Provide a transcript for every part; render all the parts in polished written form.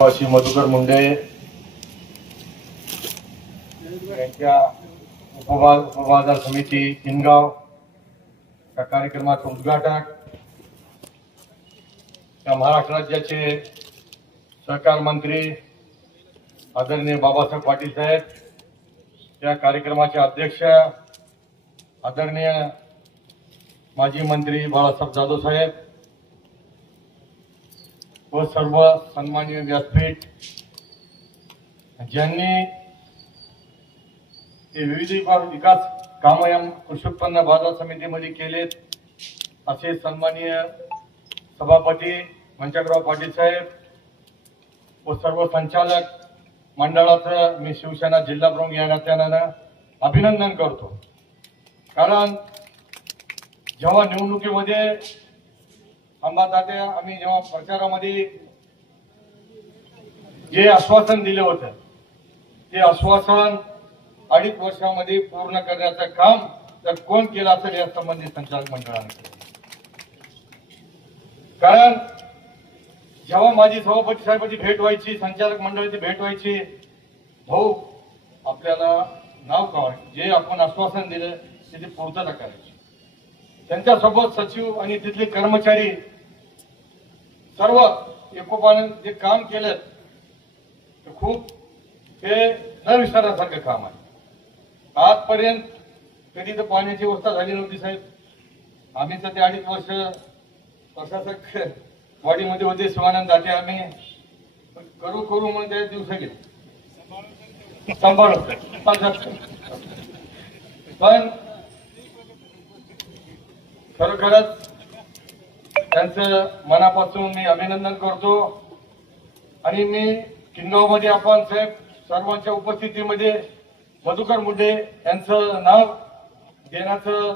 मधुकर मुंडे यांच्या उपबाजार समिती हिंगाव या कार्यक्रमाचं उद्घाटक महाराष्ट्र राज्याचे सहकार मंत्री आदरणीय बाबासाहेब पाटील साहेब, या कार्यक्रमाचे अध्यक्ष आदरणीय माजी मंत्री बाळासाहेब जाधव साहेब व सर्व सन्माननीय व्यासपीठ ज्यांनी विविध विकास कामं या कृषी उत्पन्न बाजार समितीमध्ये केलेत, असे सन्माननीय सभापती मंचकराव पाटील साहेब व सर्व संचालक मंडळाचं मी शिवसेना जिल्हा प्रमुख या नात्यानं अभिनंदन करतो। कारण जेव्हा निवडणुकीमध्ये अंबादाते आम्ही जेव्हा प्रचारामध्ये जे आश्वासन दिले होते ते आश्वासन 2.5 वर्षामध्ये पूर्ण करण्याचं काम तर कोण केलं असेल या संबंधित संचालक मंडळाने केलं। कारण जेव्हा माझी सभापती साहेबांची भेट व्हायची, संचालक मंडळाची भेट व्हायची, भाऊ आपल्याला नाव काय जे आपण आश्वासन दिलं त्याची पूर्तता करायची। त्यांच्यासोबत सचिव आणि तिथले कर्मचारी सर्व एकोपाने जे काम केलं ते खूप हे न विसरण्यासारखं काम आहे। आजपर्यंत कधी तर पाण्याची व्यवस्था झाली नव्हती साहेब। आम्ही तर ते 2.5 वर्ष प्रशासक बॉडीमध्ये होते, शिवानंद दाटे, आम्ही करू करू म्हणून त्या दिवस गेले सांभाळत, पण खरोखरच त्यांचं मनापासून मी अभिनंदन करतो। आणि मी किंगावमध्ये आपण साहेब सर्वांच्या उपस्थितीमध्ये मधुकर मुंडे यांचं नाव देण्याचं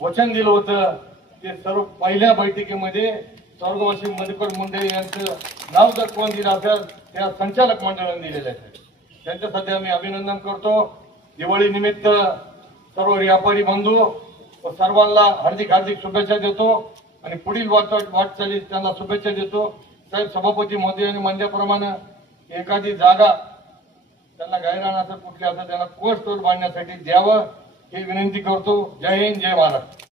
वचन दिलं होतं। ते सर्व पहिल्या बैठकीमध्ये स्वर्गवासी मधुकर मुंडे यांचं नाव जर कोण दिलं असेल त्या संचालक मंडळाने दिलेलं आहे। त्यांचं सध्या मी अभिनंदन करतो। दिवाळी निमित्त सर्व व्यापारी बंधू व सर्वांना हार्दिक शुभेच्छा देतो आणि पुढील वाटचालीस त्यांना शुभेच्छा देतो। साहेब सभापती महोदयांनी म्हणल्याप्रमाणे एखादी जागा त्यांना गायरान असं कुठली असं त्यांना कोल्ड स्टोर बांधण्यासाठी द्यावं ही विनंती करतो। जय हिंद, जय महाराष्ट्र।